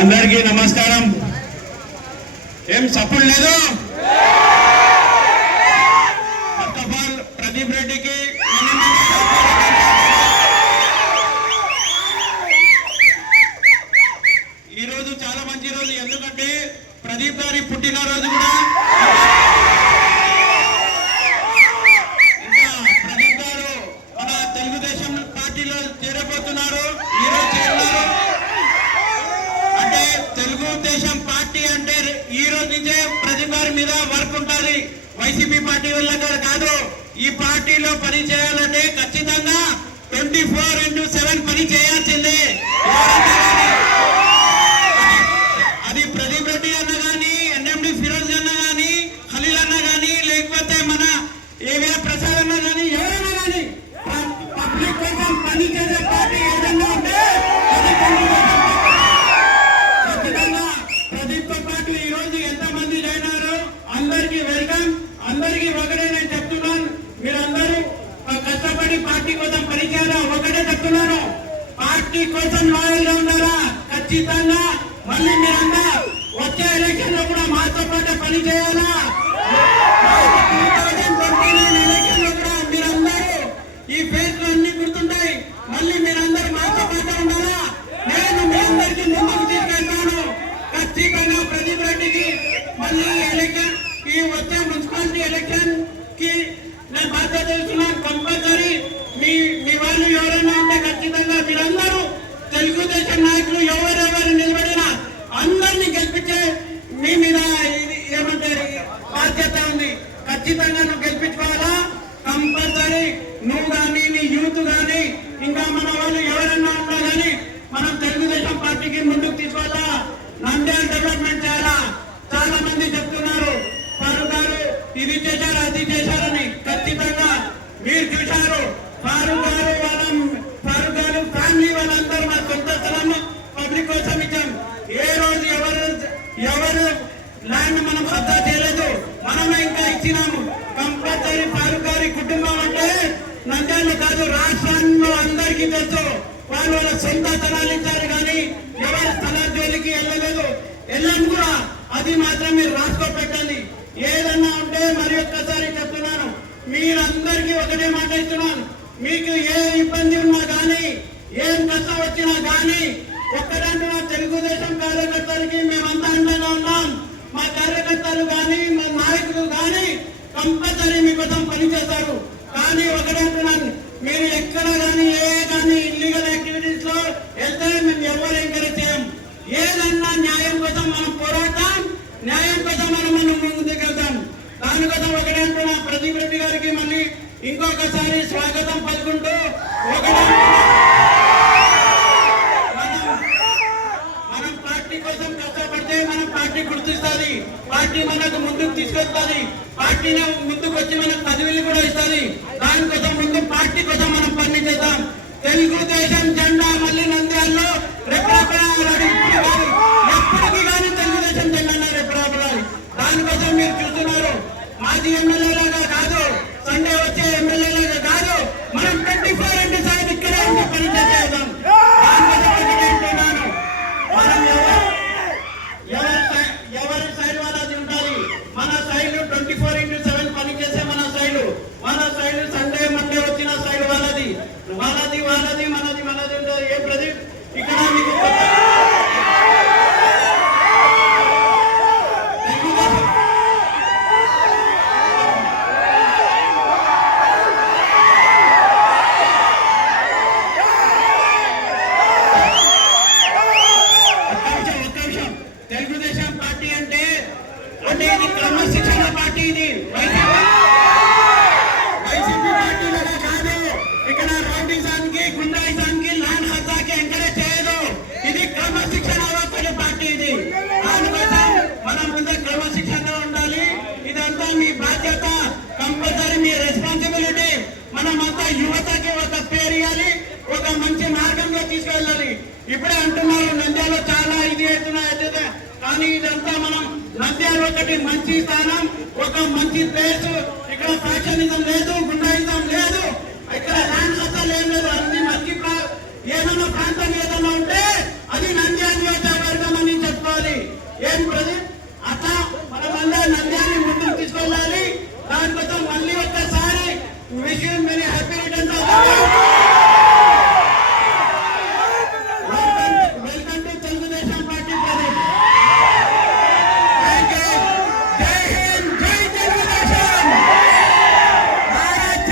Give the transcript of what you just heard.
అందరికీ నమస్కారం. ఏం సపోర్ట్ లేదు. ఫస్ట్ ఆఫ్ ఆల్ ప్రదీప్ రెడ్డికి ఈరోజు చాలా మంచి రోజు. ఎందుకంటే ప్రదీప్ గారి పుట్టినరోజు కూడా. ఇంకా ప్రదీప్ గారు మన తెలుగుదేశం పార్టీలో చేరబోతున్నారు. ఈరోజు చేరినారు. అంటే తెలుగుదేశం పార్టీ అంటే ఈ రోజు నుంచే ప్రదీప్ గారి మీద వర్క్ ఉంటుంది. వైసీపీ పార్టీ వల్ల కాదు. ఈ పార్టీలో పని చేయాలంటే ఖచ్చితంగా 24/7 పని చేయాల్సిందే. అది ప్రదీప్ రెడ్డి అన్న కానీ, ఎన్ఎండి ఫిరోజ్ అన్న కానీ, ఖలీల్ అన్న కానీ, లేకపోతే మన ఏవిఆర్ ప్రసాద్ అన్న కానీ, ఎవరైనా కానీ పబ్లిక్ కోసం పని చేసే పార్టీ ఏదన్నా ఉంటే ఖచ్చితంగా ప్రదీప్ తో పాటు ఈ రోజు ఎంతమంది అయినారు అందరికీ వెల్కమ్. అందరికీ ఒకటే నేను చెప్తున్నాను, మీరందరూ కష్టపడి పార్టీ కోసం పనిచేయాలా. ఒకటే చెప్తున్నాను, పార్టీ కోసం లాయల్ గా ఉండాలా. ఖచ్చితంగా మళ్ళీ మీరంతా వచ్చే ఎలక్షన్ లో కూడా మాతో పాటు పని చేయాలా. 2029 ఎలక్షన్ లో కూడా మీరందరూ ఈ ఫేస్ లో అన్ని గుర్తుంటాయి. మళ్ళీ మీరందరూ మాతో పాటు ఉండాలా. నేను మీ అందరికీ ముందుకు తీసుకెళ్తాను. ఖచ్చితంగా ప్రదీప్ రెడ్డికి మళ్ళీ ఎలక్షన్ ఈ వచ్చే మున్సిపాలిటీ ఎలక్షన్ కి నేను బాధ్యత ఇస్తున్నాను. కంపల్సరీ మీ వాళ్ళు ఎవరైనా ఉంటే ఖచ్చితంగా మీరందరూ తెలుగుదేశం నాయకులు ఎవరెవరు నిలబడినా అందరినీ గెలిపించే మీ మీద ఏమంటారు బాధ్యత ఉంది. ఖచ్చితంగా నువ్వు గెలిపించుకోవాలా. కంపల్సరీ నువ్వు కానీ, నీ యూత్ కానీ, ఇంకా మన వాళ్ళు ఎవరైనా ఉన్నా కానీ మనం తెలుగుదేశం పార్టీకి ముందుకు తీసుకోవాలా. నంద్యాల డెవలప్మెంట్ చేయాలా. చాలా మంది చెప్తున్నారు ఫారూక్ గారు ఇది చేశారు అది చేశారని. ఖచ్చితంగా మీరు చూశారు. ఫారూక్ గారు ఫ్యామిలీ వాళ్ళందరూ మా సొంత స్థలం పబ్లిక్ కోసం ఇచ్చాం. ఏ రోజు ఎవరు ల్యాండ్ మనం హద్దా చేయలేదు, మనమే ఇంకా ఇచ్చినాము. కంపల్సరీ ఫారూక్ గారి కుటుంబం అంటే నంద్యాల కాదు రాష్ట్రంలో అందరికీ తెలుసు. వాళ్ళ సొంత స్థలాలు ఇచ్చారు కానీ ఎవరి స్థలాల జోలికి వెళ్ళలేదు. వెళ్ళను కూడా. అది మాత్రం మీరు రాసుకో పెట్టండి. ఏదన్నా ఉంటే మరి ఒక్కసారి చెప్తున్నాను, మీరందరికీ ఒకటే మాట ఇస్తున్నాను. మీకు ఏ ఇబ్బంది ఉన్నా కానీ, ఏం కష్టం వచ్చినా కానీ ఒక్కడంటున్నా తెలుగుదేశం కార్యకర్తలకి మేమంతా అండగా ఉన్నాం. మా కార్యకర్తలు కానీ, మా నాయకులు కానీ కంపల్సరీ మీకోసం పనిచేస్తారు. కానీ ఒకడంటున్నాను, మీరు ఎక్కడ కానీ ఇల్లీగల్ యాక్టివిటీస్ లో వెళ్తే మేము ఎవరు ఎంకరేజ్ చేయం. ఏదన్నా న్యాయం కోసం మనం పోరాడతాం. న్యాయం కోసం మనం ముందుకెళ్తాం. దానికోసం ఒకటే అంటున్నా, ప్రదీప్ రెడ్డి గారికి మళ్ళీ ఇంకొకసారి స్వాగతం పలుకుంటూ మనం పార్టీ కోసం కష్టపడితే మనం పార్టీ గుర్తిస్తుంది. పార్టీ మనకు ముందుకు తీసుకొస్తుంది. పార్టీని ముందుకు వచ్చి మనకు పదవులు కూడా ఇస్తుంది. దానికోసం ముందు పార్టీ కోసం మనం పని చేద్దాం. తెలుగుదేశం జెండా మళ్ళీ నంద్యాలలో రెపరెపలాడాలి. ఎప్పటికీ కానీ తెలుగుదేశం జెండా రెపరెపలాడాలి. దానికోసం మీరు చూస్తున్నారు. మాజీ ఎమ్మెల్యేలాగా కాదు, సండే వచ్చే ఎమ్మెల్యేలాగా కాదు, మనం 24/7 ఇక్కడే ఉండి పని చేసేద్దాం. మనం ఎవరి సైడ్ వాళ్ళది ఉండాలి. మన సైడ్ 24/7 పని చేసే మన సైడ్ సండే మండే వచ్చిన సైడ్ వాళ్ళది మనది ఉంటుంది. ఏం ప్రదీప్ ఇక్కడ మీకు తెలుగుదేశం పార్టీ అంటే ఇది క్రమశిక్షణ పార్టీ. ఇది వైసీపీ పార్టీ లాగా కాదు. ఇక్కడ రౌడీజానికి, గుండాయిజానికి, ల్యాండ్ హత్యాకి ఎంకరేజ్ చేయదు. ఇది క్రమశిక్షణ పార్టీ. ఇది దానికోసం మనం ముందు క్రమశిక్షణగా ఉండాలి. ఇదంతా మీ బాధ్యత. కంపల్సరీ మీ రెస్పాన్సిబిలిటీ. మనమంతా యువతకి ఒక పేరు ఇవ్వాలి, ఒక మంచి మార్గంలో తీసుకెళ్ళాలి. ఇప్పుడే అంటున్నారు నంద్యాలలో చాలా ఇది అవుతున్నాయి. కానీ ఇదంతా మనం నంద్యాల ఒకటి మంచి స్థానం, ఒక మంచి ప్లేస్. ఇక్కడ ఫ్యాక్షనిజం లేదు, గుండాయిజం లేదు, ఇక్కడ ల్యాండ్ హత్యలు ఏం లేదు. అన్ని మంచి ఏమైనా ప్రాంతం ఏదన్నా ఉంటే అది నంద్యాల నియోజకవర్గం అని చెప్పుకోవాలి. ఏం ప్రదీప్